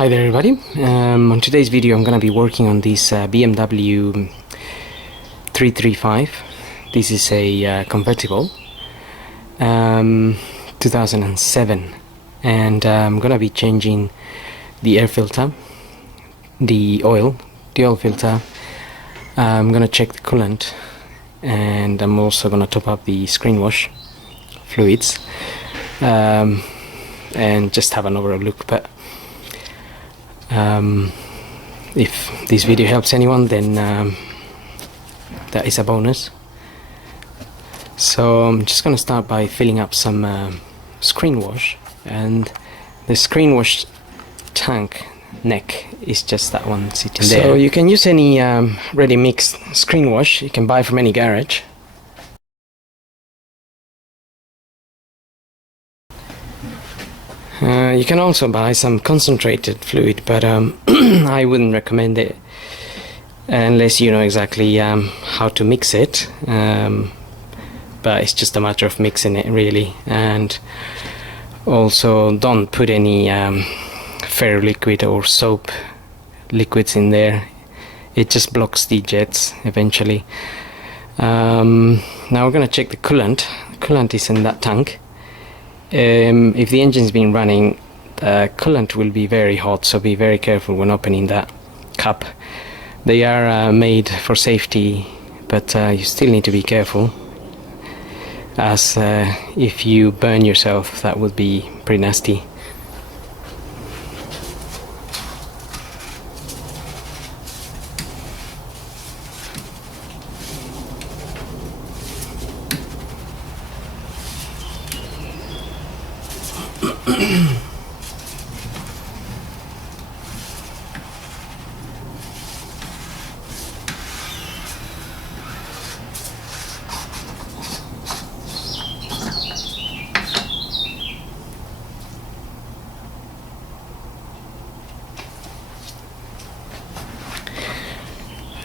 Hi there everybody. On today's video I'm going to be working on this BMW 335. This is a convertible 2007, and I'm going to be changing the air filter, the oil filter. I'm going to check the coolant, and I'm also going to top up the screenwash fluids and just have an overall look. But if this video helps anyone, then that is a bonus. So I'm just going to start by filling up some screenwash, and the screenwash tank neck is just that one sitting there. So you can use any ready mixed screenwash you can buy from any garage. You can also buy some concentrated fluid, but I wouldn't recommend it unless you know exactly how to mix it. But it's just a matter of mixing it, really. And also don't put any ferroliquid or soap liquids in there. It just blocks the jets eventually. Now we're going to check the coolant. The coolant is in that tank. If the engine's been running, the coolant will be very hot, so be very careful when opening that cap. They are made for safety, but you still need to be careful, as if you burn yourself, that would be pretty nasty.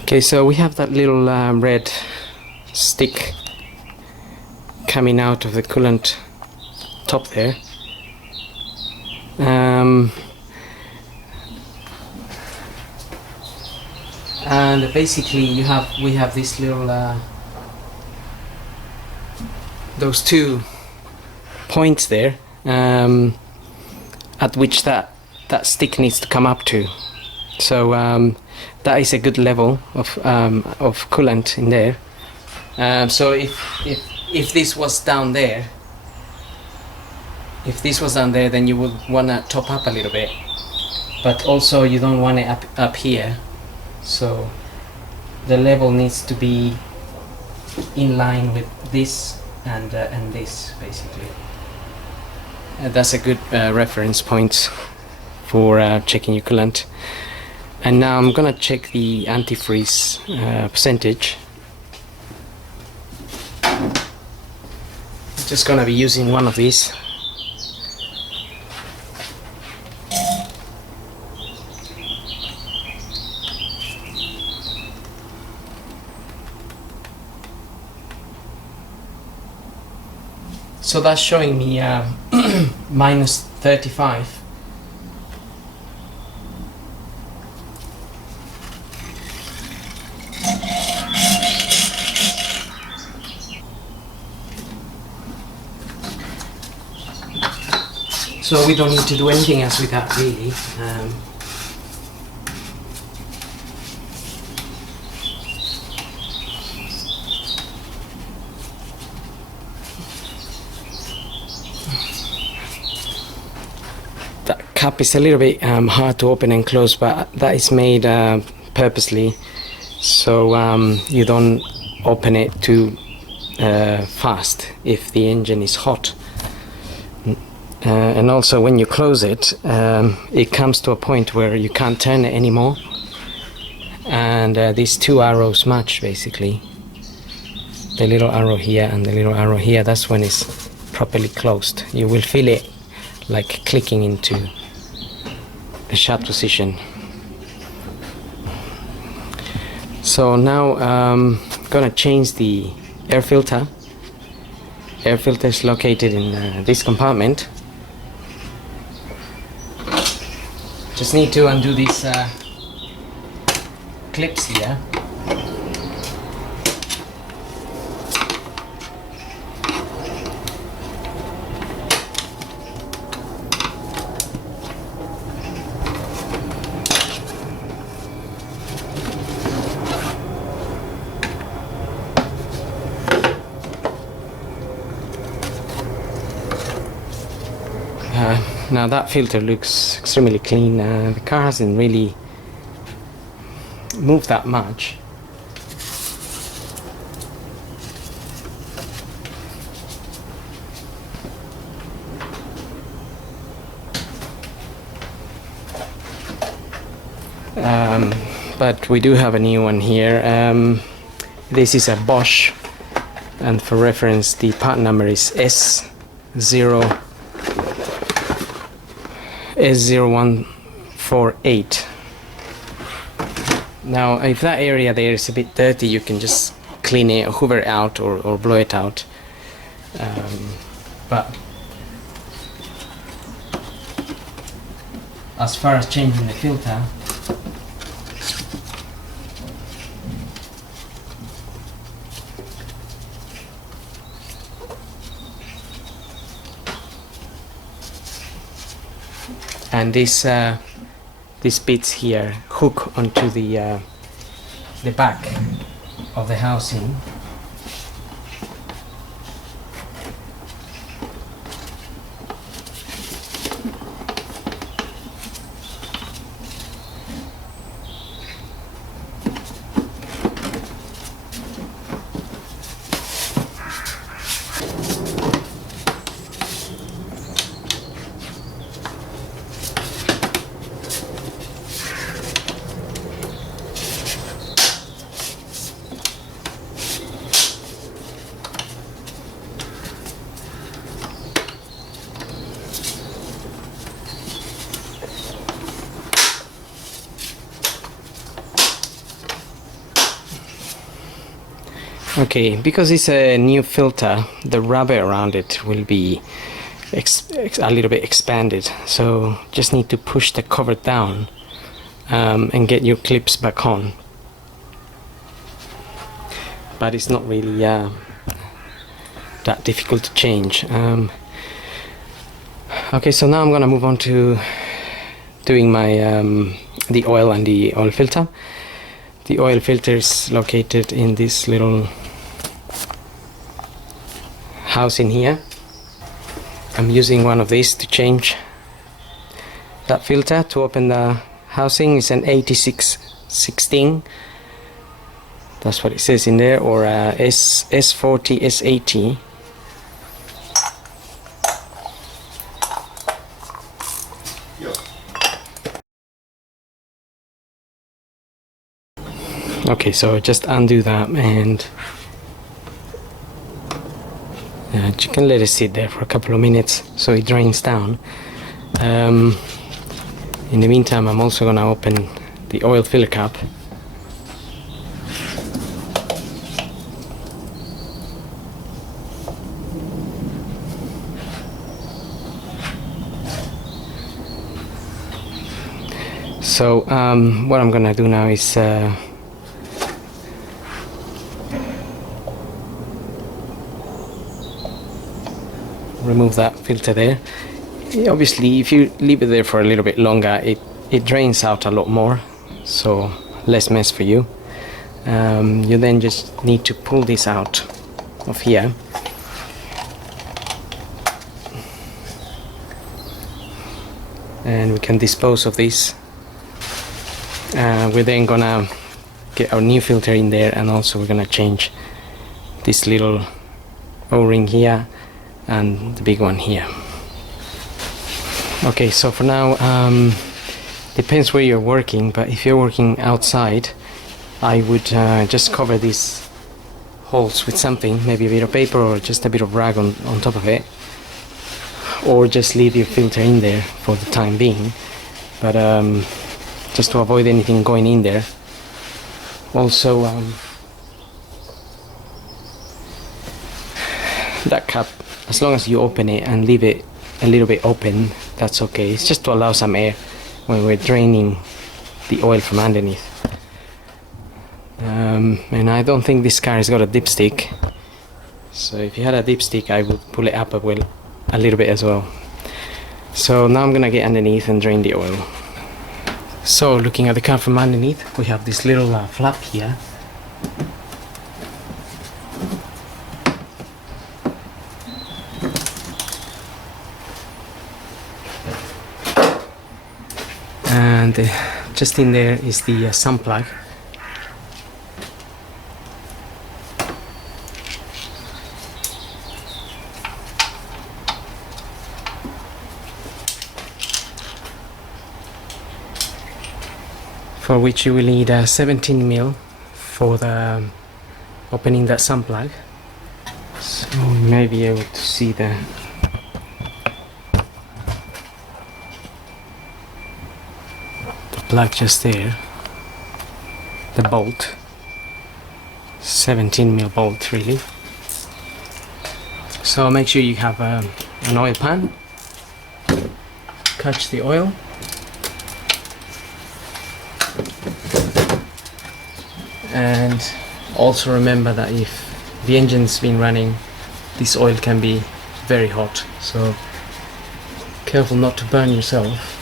Okay, so we have that little red stick coming out of the coolant top there. And basically we have this little those two points there at which that stick needs to come up to. So that is a good level of coolant in there. So if this was down there, then you would want to top up a little bit, but also you don't want it up here. So the level needs to be in line with this and this, basically. That's a good reference point for checking your coolant. And now I'm gonna check the antifreeze percentage. Just gonna be using one of these. So that's showing me minus 35. So we don't need to do anything else with that, really. That cap is a little bit hard to open and close, but that is made purposely, so you don't open it too fast if the engine is hot. And also when you close it, it comes to a point where you can't turn it anymore, and these two arrows match, basically. The little arrow here and the little arrow here, that's when it's properly closed. You will feel it like clicking into a shut position. So now I'm gonna change the air filter. Air filter is located in this compartment. Just need to undo these clips here. Now that filter looks extremely clean. The car hasn't really moved that much. But we do have a new one here. This is a Bosch, and for reference the part number is S0148. Now if that area there is a bit dirty, you can just clean it, hoover it out, or blow it out. But as far as changing the filter, and these bits here hook onto the back of the housing. Okay, because it's a new filter, the rubber around it will be a little bit expanded, so just need to push the cover down and get your clips back on. But it's not really that difficult to change. Okay, so now I'm gonna move on to doing my the oil and the oil filter. The oil filter is located in this little house in here. I'm using one of these to change that filter. To open the housing is an 8616, that's what it says in there, or S40 S80. Okay, so just undo that, and you can let it sit there for a couple of minutes so it drains down. In the meantime, I'm also going to open the oil filler cap. So what I'm going to do now is remove that filter there. Obviously, if you leave it there for a little bit longer, it drains out a lot more, so less mess for you. You then just need to pull this out of here, and we can dispose of this. We're then gonna get our new filter in there, and also we're gonna change this little O-ring here and the big one here. Okay, so for now, depends where you're working, but if you're working outside, I would just cover these holes with something, maybe a bit of paper or just a bit of rag on top of it, or just leave your filter in there for the time being, but just to avoid anything going in there. Also, that cap, as long as you open it and leave it a little bit open, that's okay. It's just to allow some air when we're draining the oil from underneath. And I don't think this car has got a dipstick, so if you had a dipstick I would pull it up a little bit as well. So now I'm gonna get underneath and drain the oil. So looking at the car from underneath, we have this little flap here. And just in there is the sun plug. For which you will need a 17mm for the opening that sun plug. So you may be able to see the plug just there, the bolt, 17mm bolt really. So make sure you have an oil pan, catch the oil, and also remember that if the engine's been running, this oil can be very hot, so careful not to burn yourself.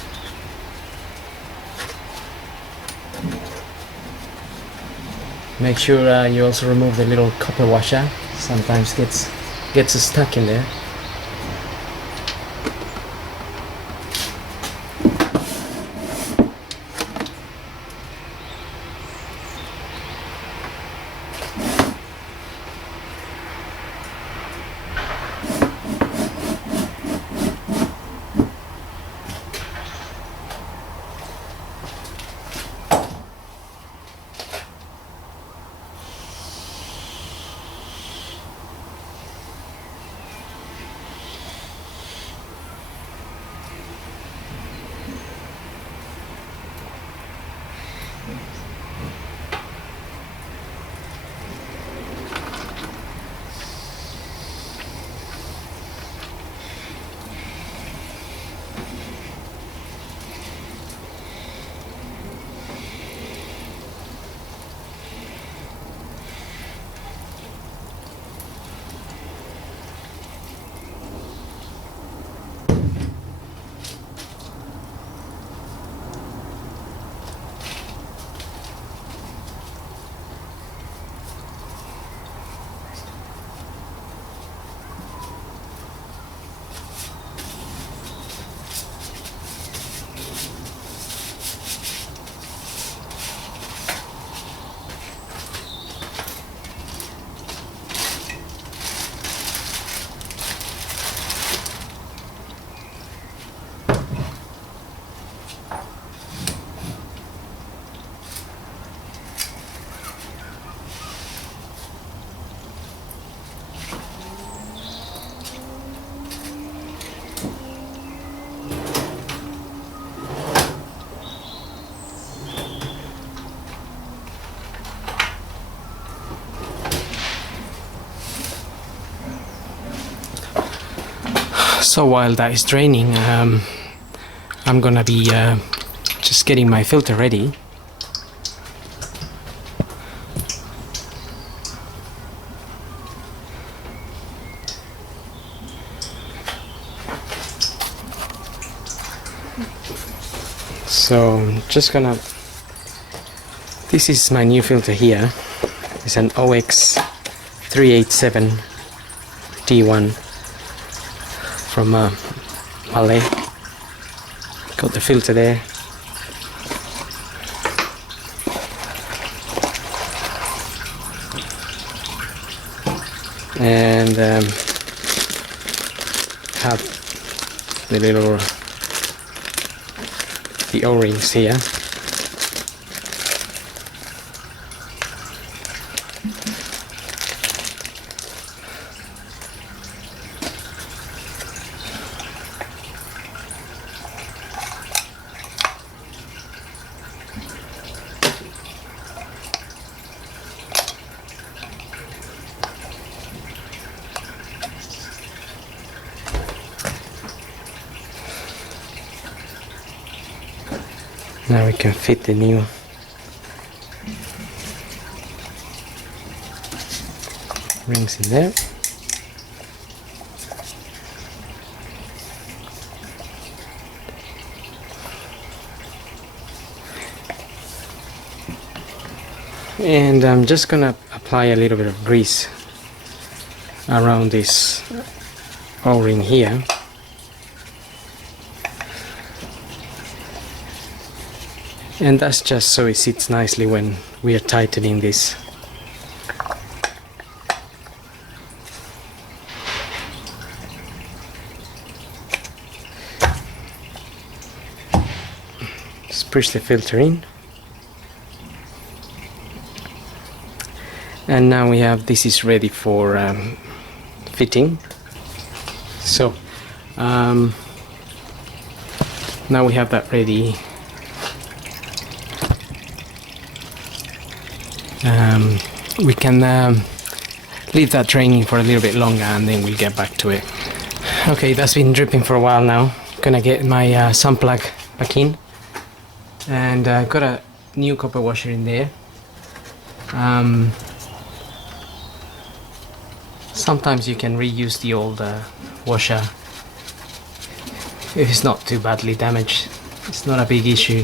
Make sure you also remove the little copper washer, sometimes gets stuck in there. So while that is draining, I'm gonna be just getting my filter ready. So just gonna, this is my new filter here. It's an OX 387 D1 from Malay. Got the filter there. And have the little the O-rings here. Now we can fit the new rings in there. And I'm just gonna apply a little bit of grease around this O-ring here. And that's just so it sits nicely when we are tightening this. Just push the filter in. And now we have, this is ready for fitting. So now we have that ready. We can leave that draining for a little bit longer and then we'll get back to it. Okay, that's been dripping for a while now. Gonna get my sun plug back in, and got a new copper washer in there. Sometimes you can reuse the old washer if it's not too badly damaged. It's not a big issue.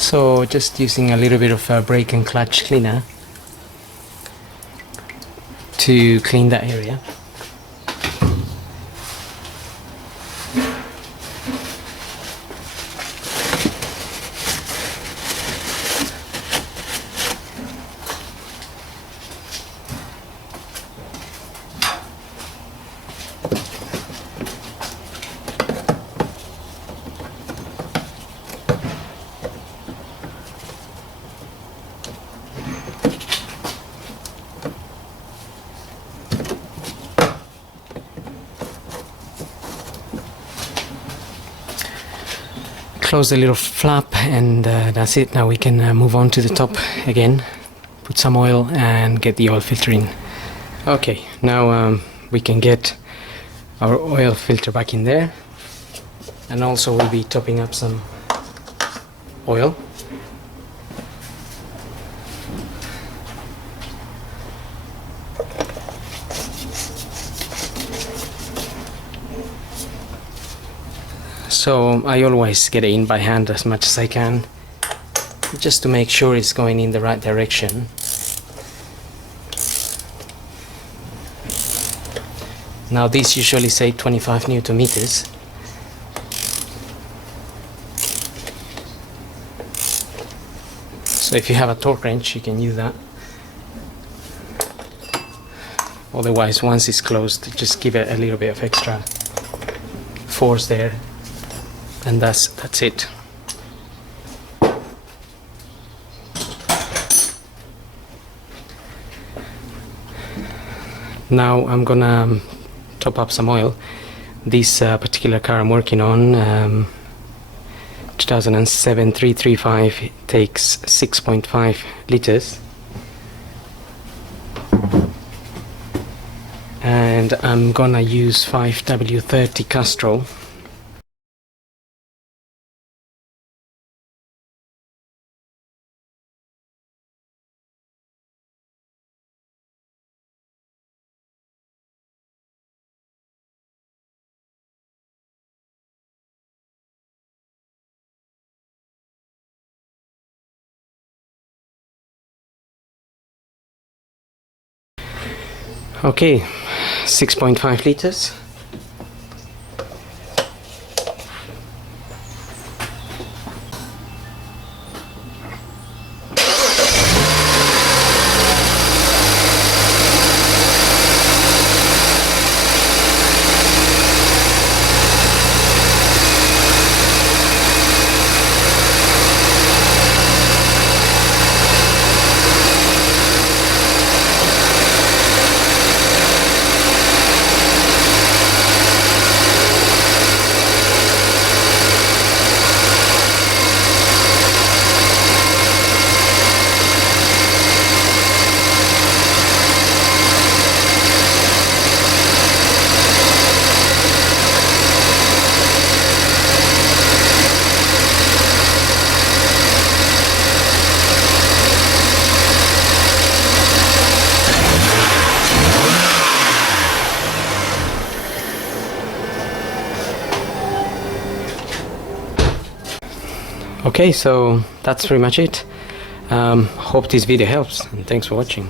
So just using a little bit of brake and clutch cleaner to clean that area. Close the little flap, and that's it. Now we can move on to the top again, put some oil and get the oil filter in. Okay, now we can get our oil filter back in there, and also we'll be topping up some oil. So I always get it in by hand as much as I can, just to make sure it's going in the right direction. Now these usually say 25 Newton meters. So if you have a torque wrench you can use that. Otherwise, once it's closed, just give it a little bit of extra force there. And that's it. Now I'm gonna top up some oil. This particular car I'm working on, 2007 335, takes 6.5 liters, and I'm gonna use 5W30 Castrol. Okay, 6.5 liters. Okay, so that's pretty much it. Hope this video helps, and thanks for watching.